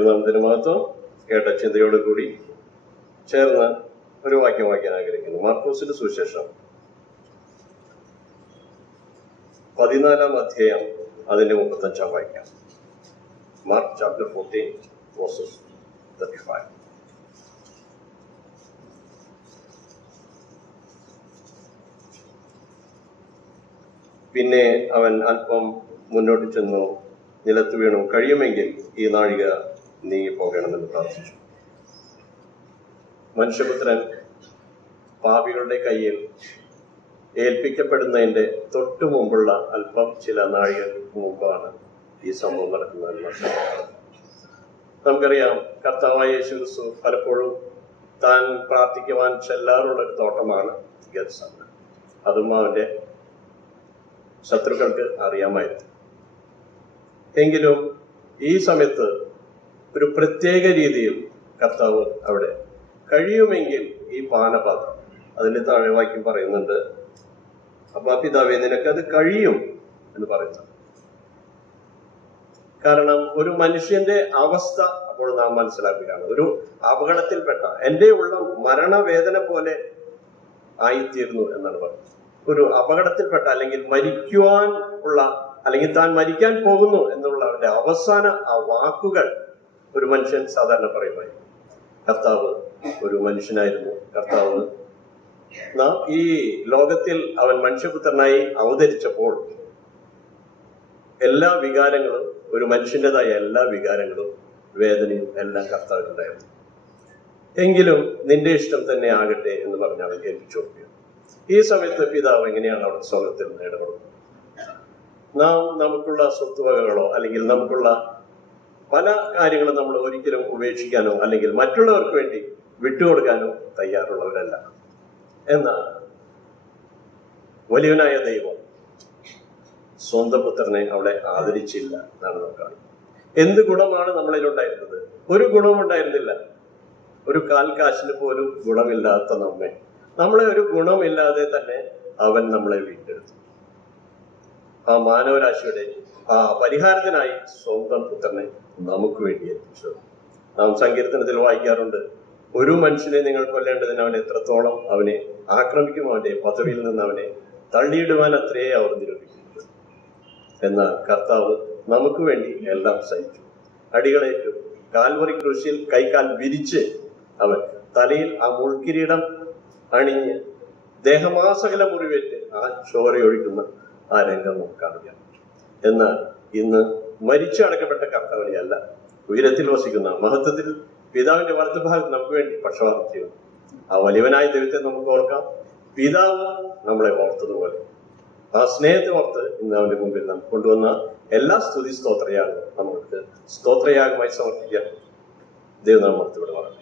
ദൈവനാമത്തിന് മഹത്വം. കേട്ട ചിന്തയോടുകൂടി ചേർന്ന് ഒരു വാക്യം വായിക്കാൻ ആഗ്രഹിക്കുന്നു. മാർക്കോസിന്റെ സുവിശേഷം 14 അധ്യായം അതിന്റെ 35 വാക്യം. Mark chapter 14 verses 35. പിന്നെ അവൻ അല്പം മുന്നോട്ട് ചെന്നു നിലത്ത് വീണു, കഴിയുമെങ്കിൽ ഈ നാഴിക നീങ്ങി പോകണമെന്ന് പ്രാർത്ഥിച്ചു. മനുഷ്യപുത്രൻ പാപികളുടെ കയ്യിൽ ഏൽപ്പിക്കപ്പെടുന്നതിന്റെ തൊട്ടു മുമ്പുള്ള അല്പം ചില നാഴികൾക്ക് മുമ്പാണ് ഈ സംഭവം നടക്കുന്നതെന്ന് മനസ്സിലാക്കുന്നത്. നമുക്കറിയാം, കർത്താവായ യേശു ക്രിസ്തു പലപ്പോഴും താൻ പ്രാർത്ഥിക്കുവാൻ ചെല്ലാറുള്ള ഒരു തോട്ടമാണ് ഗെത്സമനെ. അതും അവന്റെ ശത്രുക്കൾക്ക് അറിയാമായിരുന്നു. എങ്കിലും ഈ സമയത്ത് ഒരു പ്രത്യേക രീതിയിൽ കർത്താവ് അവിടെ കഴിയുമെങ്കിൽ ഈ പാനപാത്രം, അതിന്റെ താഴെ വാക്യം പറയുന്നുണ്ട്, അപ്പൊ പിതാവേ നിനക്കത് കഴിയും എന്ന് പറയുന്നത്. കാരണം ഒരു മനുഷ്യന്റെ അവസ്ഥ അപ്പോൾ നാം മനസ്സിലാക്കുകയാണ്. ഒരു അപകടത്തിൽപ്പെട്ട എന്റെ ഉള്ള മരണവേദന പോലെ ആയിത്തീർന്നു എന്നാണ് പറയുന്നത്. ഒരു അപകടത്തിൽപ്പെട്ട അല്ലെങ്കിൽ മരിക്കുവാൻ ഉള്ള അല്ലെങ്കിൽ താൻ മരിക്കാൻ പോകുന്നു എന്നുള്ള അവന്റെ അവസാന ആ വാക്കുകൾ ഒരു മനുഷ്യൻ സാധാരണ പറയുമായി. കർത്താവ് ഒരു മനുഷ്യനായിരുന്നു. കർത്താവ് നാം ഈ ലോകത്തിൽ അവൻ മനുഷ്യപുത്രനായി അവതരിച്ചപ്പോൾ എല്ലാ വികാരങ്ങളും, ഒരു മനുഷ്യൻ്റെതായ എല്ലാ വികാരങ്ങളും വേദനയും എല്ലാം കർത്താവിനുണ്ടായിരുന്നു. എങ്കിലും നിന്റെ ഇഷ്ടം തന്നെ ആകട്ടെ എന്ന് പറഞ്ഞ് അവൻ ഏൽപ്പിച്ചു കൊടുക്കുക. ഈ സമയത്ത് പിതാവ് എങ്ങനെയാണ് അവിടെ സ്വർഗത്തിൽ നിന്ന് ഇടപെടുന്നത്? നാം നമുക്കുള്ള സ്വത്തുവകകളോ അല്ലെങ്കിൽ നമുക്കുള്ള പല കാര്യങ്ങളും നമ്മൾ ഒരിക്കലും ഉപേക്ഷിക്കാനോ അല്ലെങ്കിൽ മറ്റുള്ളവർക്ക് വേണ്ടി വിട്ടുകൊടുക്കാനോ തയ്യാറുള്ളവരല്ല. എന്നാൽ വലിയവനായ ദൈവം സ്വന്തം പുത്രനെ അവിടെ ആദരിച്ചില്ല എന്നാണ് നാം കാണുന്നത്. എന്ത് ഗുണമാണ് നമ്മളിലുണ്ടായിരുന്നത്? ഒരു ഗുണവും ഉണ്ടായിരുന്നില്ല. ഒരു കാൽക്കാശിന് പോലും ഗുണമില്ലാത്ത നമ്മളെ ഒരു ഗുണമില്ലാതെ തന്നെ അവൻ നമ്മളെ വീണ്ടെടുത്തു. ആ മാനവരാശിയുടെ ആ പരിഹാരത്തിനായി സ്വന്തം പുത്രനെ നമുക്ക് വേണ്ടി എത്തിച്ചു. നാം സങ്കീർത്തനത്തിൽ വായിക്കാറുണ്ട്, ഒരു മനുഷ്യനെ നിങ്ങൾ കൊല്ലേണ്ടതിന് അവൻ എത്രത്തോളം അവനെ ആക്രമിക്കും, അവന്റെ പദവിയിൽ നിന്ന് അവനെ തള്ളിയിടുവാൻ അത്രയേ അവർ നിരൂപിക്കുന്നു. എന്നാൽ കർത്താവ് നമുക്ക് വേണ്ടി എല്ലാം സഹിച്ചു, അടികളേറ്റു, കാൽവറി ക്രൂശിൽ കൈകാൽ വിരിച്ച് അവൻ തലയിൽ ആ മുൾക്കിരീടം അണിഞ്ഞ് ദേഹമാസകല മുറിവേറ്റ് ആ ചോരയൊഴിക്കുന്ന ആ രംഗം നമുക്ക് അറിയാം. എന്നാൽ ഇന്ന് മരിച്ചടക്കപ്പെട്ട കർത്താവിനെയല്ല, ഉയരത്തിൽ വസിക്കുന്ന മഹത്വത്തിൽ പിതാവിന്റെ വലത്തുഭാഗത്ത് നമുക്ക് വേണ്ടി പക്ഷപാതം ചെയ്യുന്നു. ആ വലിയവനായ ദൈവത്തെ നമുക്ക് ഓർക്കാം. പിതാവ് നമ്മളെ ഓർത്തതുപോലെ ആ സ്നേഹത്തെ ഓർത്ത് ഇന്ന് അവന്റെ മുമ്പിൽ നാം കൊണ്ടുവന്ന എല്ലാ സ്തുതി സ്തോത്രയാകും നമുക്ക് സ്തോത്രയാഗമായി സമർപ്പിക്കാം. ദൈവനാമത്തോടെ വളരണം.